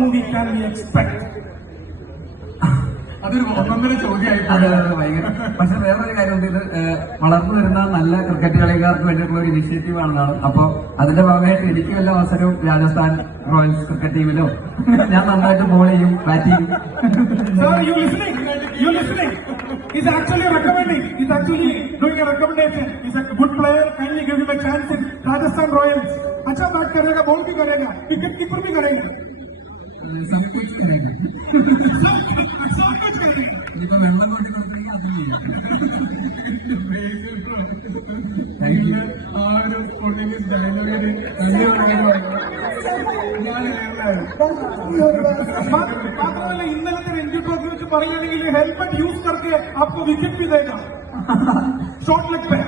movie can we expect? അതൊരു ഒന്നൊന്നര ചോദ്യമായി. ഭയങ്കര. പക്ഷെ വേറൊരു കാര്യമുണ്ട്, ഇത് വളർന്നു വരുന്ന നല്ല ക്രിക്കറ്റ് കളിക്കാർക്ക് വേണ്ടിയിട്ടുള്ള ഒരു ഇനിഷ്യേറ്റീവ് ആണെന്നാണ്. അപ്പൊ അതിന്റെ ഭാഗമായിട്ട് എനിക്ക് വല്ല അവസരവും രാജസ്ഥാൻ റോയൽസ് ക്രിക്കറ്റ് ടീമിലോ ഞാൻ നന്നായിട്ട് ബോൾ ചെയ്യും, ബാറ്റ് ചെയ്യും. Sir, you listening? You listening? He's actually recommending. He's actually doing a recommendation. He's a good player. Kindly give him a chance in Rajasthan Royals. अच्छा बैट करेगा, बॉल भी करेगा, wicket keeper भी करेगा. सब कुछ करेगा. सब कुछ करेगा. ഇനിയിപ്പോ വെള്ളം കൊണ്ട് കൊടുത്തെങ്കിൽ അത് ചെയ്യും. Thank you. ആ ഒരു സ്പോർട്ടിംഗ് ഡയലോഗിന് മാത്രമല്ല ഇന്നലത്തെ രഞ്ജി ട്രോഫി വെച്ച് പറയുകയാണെങ്കിൽ ഹെൽമെറ്റ് യൂസ് करके आपको विकेट भी देगा. ഷോർട്ട് ലെഗ് पे.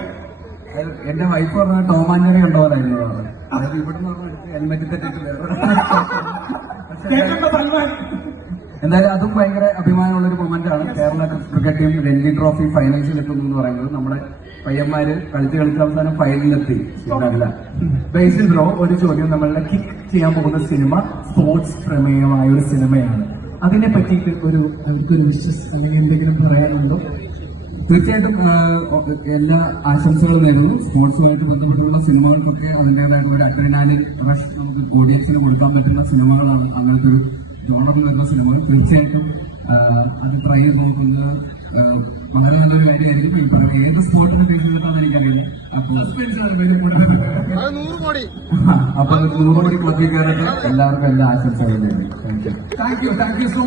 എന്റെ വൈഫ് പറഞ്ഞ ടോം ആൻഡ് ജെറി ഉണ്ടോന്നായിരുന്നു പറഞ്ഞത്. അതായത് ഇവിടെ നിന്ന് ഹെൽമെറ്റ് തെറ്റിട്ടില്ല. എന്തായാലും അതും ഭയങ്കര അഭിമാനമുള്ള ഒരു മൊമെന്റ് ആണ്. Kerala cricket team Ranji trophy ഫൈനൽസിൽ എത്തുന്നു എന്ന് പറയുന്നത്. നമ്മുടെ പയ്യന്മാര് കളിച്ച് അവസാനം ഫൈനലിലെത്തി. അല്ല ബേസിൽ ബ്രോ, ഒരു ചോദ്യം. നമ്മളുടെ കിക്ക് ചെയ്യാൻ പോകുന്ന സിനിമ സ്പോർട്സ് പ്രമേയമായ ഒരു സിനിമയാണ്. അതിനെ പറ്റിയിട്ട് അവർക്കൊരു വിശ്വസ് അല്ലെങ്കിൽ എന്തെങ്കിലും പറയാനുണ്ടോ? തീർച്ചയായിട്ടും എല്ലാ ആശംസകളും നേരുന്നു. സ്പോർട്സുമായിട്ട് ബന്ധപ്പെട്ടുള്ള സിനിമകൾക്കൊക്കെ അതിൻ്റെതായിട്ടുള്ള ഒരു അഡ്രിനാലിൻ റഷ് നമുക്ക് ഓഡിയൻസിന് കൊടുക്കാൻ പറ്റുന്ന സിനിമകളാണ് അങ്ങനത്തെ ഒരു ജോണറിൽ വരുന്ന സിനിമകൾ. തീർച്ചയായിട്ടും അത് ട്രൈ ചെയ്ത് നോക്കുന്നത് വളരെ നല്ലൊരു കാര്യമായിരിക്കും. ഈ പറയുന്ന ഏത് സ്പോർട്ടിനെ ബേസ് ചെയ്തിട്ടാണ് എനിക്കറിയില്ല. അപ്പൊ 100 കോടി ക്ലബിൽ കയറിയിട്ട് എല്ലാവർക്കും എല്ലാ ആശംസകളും നേരുന്നു. Thank you.